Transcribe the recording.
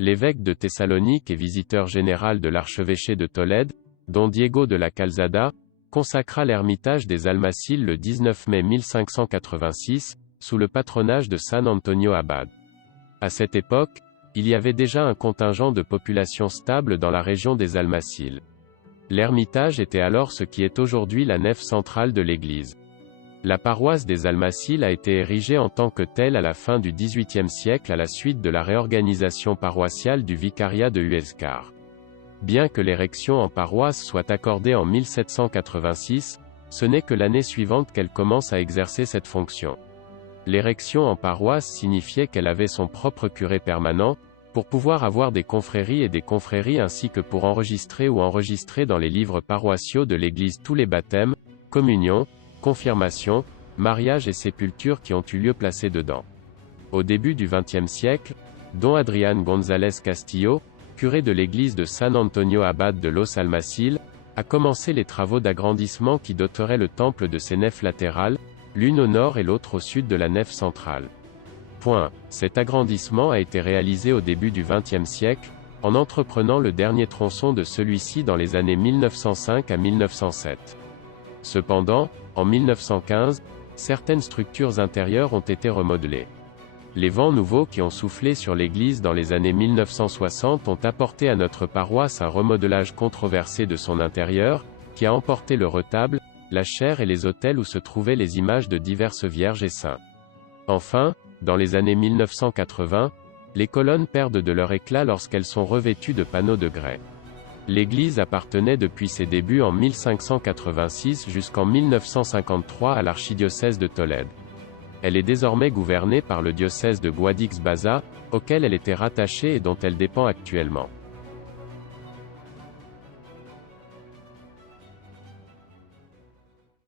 L'évêque de Thessalonique et visiteur général de l'archevêché de Tolède, Don Diego de la Calzada, consacra l'ermitage des Almaciles le 19 mai 1586, sous le patronage de San Antonio Abad. À cette époque, il y avait déjà un contingent de population stable dans la région des Almaciles. L'ermitage était alors ce qui est aujourd'hui la nef centrale de l'église. La paroisse des Almaciles a été érigée en tant que telle à la fin du XVIIIe siècle à la suite de la réorganisation paroissiale du vicariat de Huescar. Bien que l'érection en paroisse soit accordée en 1786, ce n'est que l'année suivante qu'elle commence à exercer cette fonction. L'érection en paroisse signifiait qu'elle avait son propre curé permanent, pour pouvoir avoir des confréries et des confréries ainsi que pour enregistrer dans les livres paroissiaux de l'Église tous les baptêmes, communions, confirmations, mariages et sépultures qui ont eu lieu placés dedans. Au début du XXe siècle, Don Adrián González Castillo, curé de l'église de San Antonio Abad de Los Almaciles, a commencé les travaux d'agrandissement qui doteraient le temple de ses nefs latérales, l'une au nord et l'autre au sud de la nef centrale. Cet agrandissement a été réalisé au début du XXe siècle, en entreprenant le dernier tronçon de celui-ci dans les années 1905 à 1907. Cependant, en 1915, certaines structures intérieures ont été remodelées. Les vents nouveaux qui ont soufflé sur l'église dans les années 1960 ont apporté à notre paroisse un remodelage controversé de son intérieur, qui a emporté le retable, la chaire et les autels où se trouvaient les images de diverses vierges et saints. Enfin, dans les années 1980, les colonnes perdent de leur éclat lorsqu'elles sont revêtues de panneaux de grès. L'église appartenait depuis ses débuts en 1586 jusqu'en 1953 à l'archidiocèse de Tolède. Elle est désormais gouvernée par le diocèse de Guadix-Baza, auquel elle était rattachée et dont elle dépend actuellement.